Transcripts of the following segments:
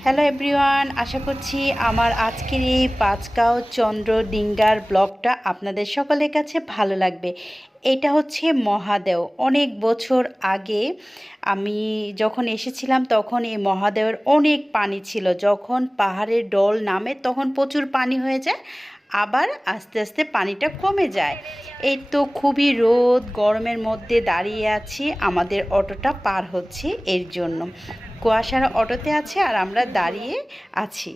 Hello everyone আশা করছি আমার আজকের এই পাঁচগাঁও চন্দ্র ডিঙ্গার ব্লগটা আপনাদের সকলের কাছে ভালো লাগবে। এটা হচ্ছে মহাদেও। অনেক বছর আগে আমি যখন এসেছিলাম তখন এই মহাদেওর অনেক পানি ছিল। যখন পাহাড়ের ডল নামে তখন প্রচুর পানি হয়ে যায়। আবার আস্তে আস্তে পানিটা কমে যায়। এই তো খুবই রোদ গরমের মধ্যে দাঁড়িয়ে আছি আমাদের অটোটা পার হচ্ছে এর জন্য। কুয়াশার অটোতে আছে আর আমরা দাঁড়িয়ে আছি।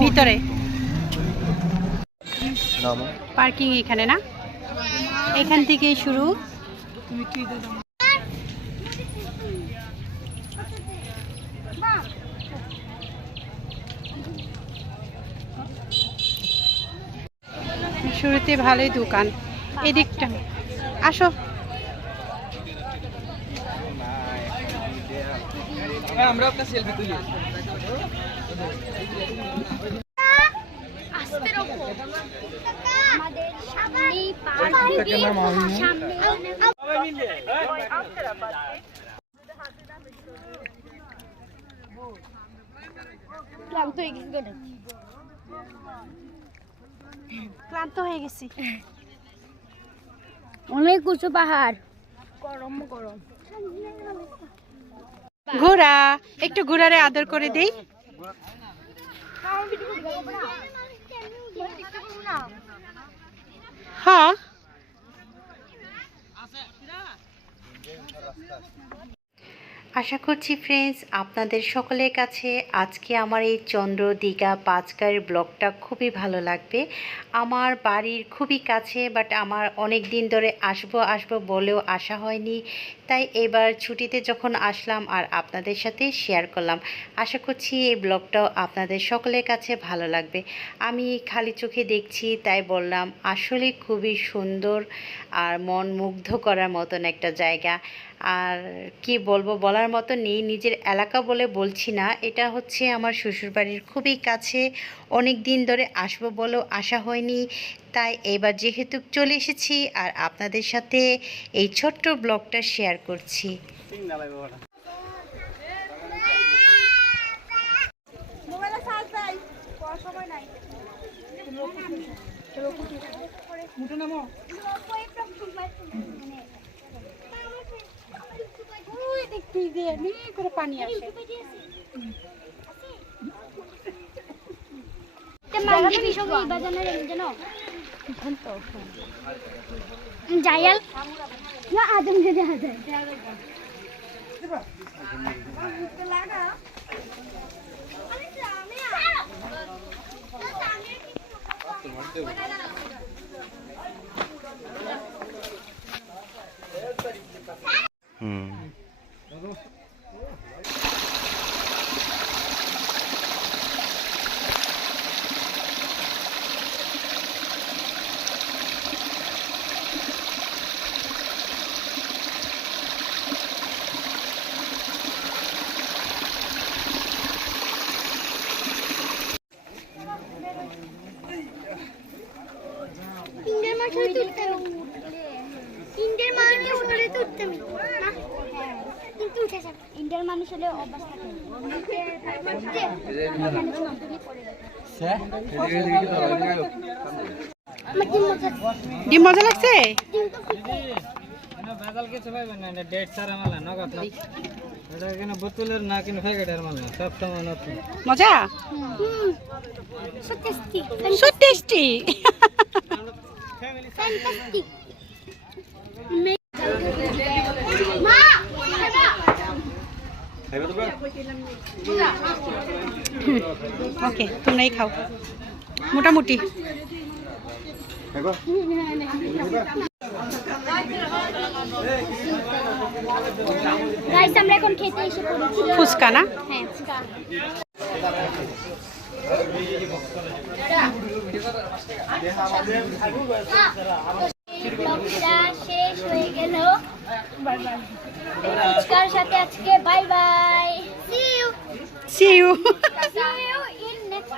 ভিতরে। পার্কিং এখানে না? এখান থেকেই শুরু। শুরুতে ভালোই দোকান। এদিকটা। আসো। আমরা আমাদের সামনেই পাহাড় সামনে ক্লান্ত হয়ে গেছি ক্লান্ত হয়ে গেছি। অনেক উঁচু পাহাড়। গরম গরম। ঘোড়া একটু ঘোড়ারে আদর করে দেই। হ্যাঁ। আশা করছি ফ্রেন্ডস আপনাদের সকলের কাছে আজকে আমার এই চন্দ্র দীঘা পাঁচকারের ব্লগটা খুবই ভালো লাগবে। আমার বাড়ির খুবই কাছে বাট আমার অনেক দিন ধরে আসব আসব বলেও আসা হয়নি। তাই এবার ছুটিতে যখন আসলাম আর আপনাদের সাথে শেয়ার করলাম, আশা করছি এই ব্লগটাও আপনাদের সকলের কাছে ভালো লাগবে। আমি খালি চোখে দেখছি, তাই বললাম আসলে খুবই সুন্দর আর মন মুগ্ধ করার মতন একটা জায়গা। আর কি বলব, বলার মতো নেই। নিজের এলাকা বলে বলছি না। এটা হচ্ছে আমার শ্বশুরবাড়ির খুবই কাছে। অনেক দিন ধরে আসব বলেও আসা হয়নি। তাই এবার যেহেতু চলে এসেছি আর আপনাদের সাথে এই ছোট্ট ব্লগটা শেয়ার করছি। করে পানি আসে জায়াল না আদম যদি হাজার হুম ইন্ডিয়ার মাছ হলে তুলতে হবে ইন্ডিয়ার মানুষ হলে তুলতে হবে না কিন্তু উঠে যাবে। ইন্ডিয়ার মানুষ হলে অভ্যাস থাকে ডিম মজা লাগছে? ভেজাল কিছু পাইবেন না ডেট সারা মাল না নগদ এটা কিনা বোতলের না কিনা প্যাকেটের মাল? না সব সময় নতুন। মজা? হুম। So tasty so tasty fantastic okay তোমরাই খাও। মোটামুটি। গাইস এখন খেতে এসে পড়েছি। ফুচকা না? হ্যাঁ শেষ হয়ে গেল। ফুচকার সাথে আজকে bye bye see you see you see you in next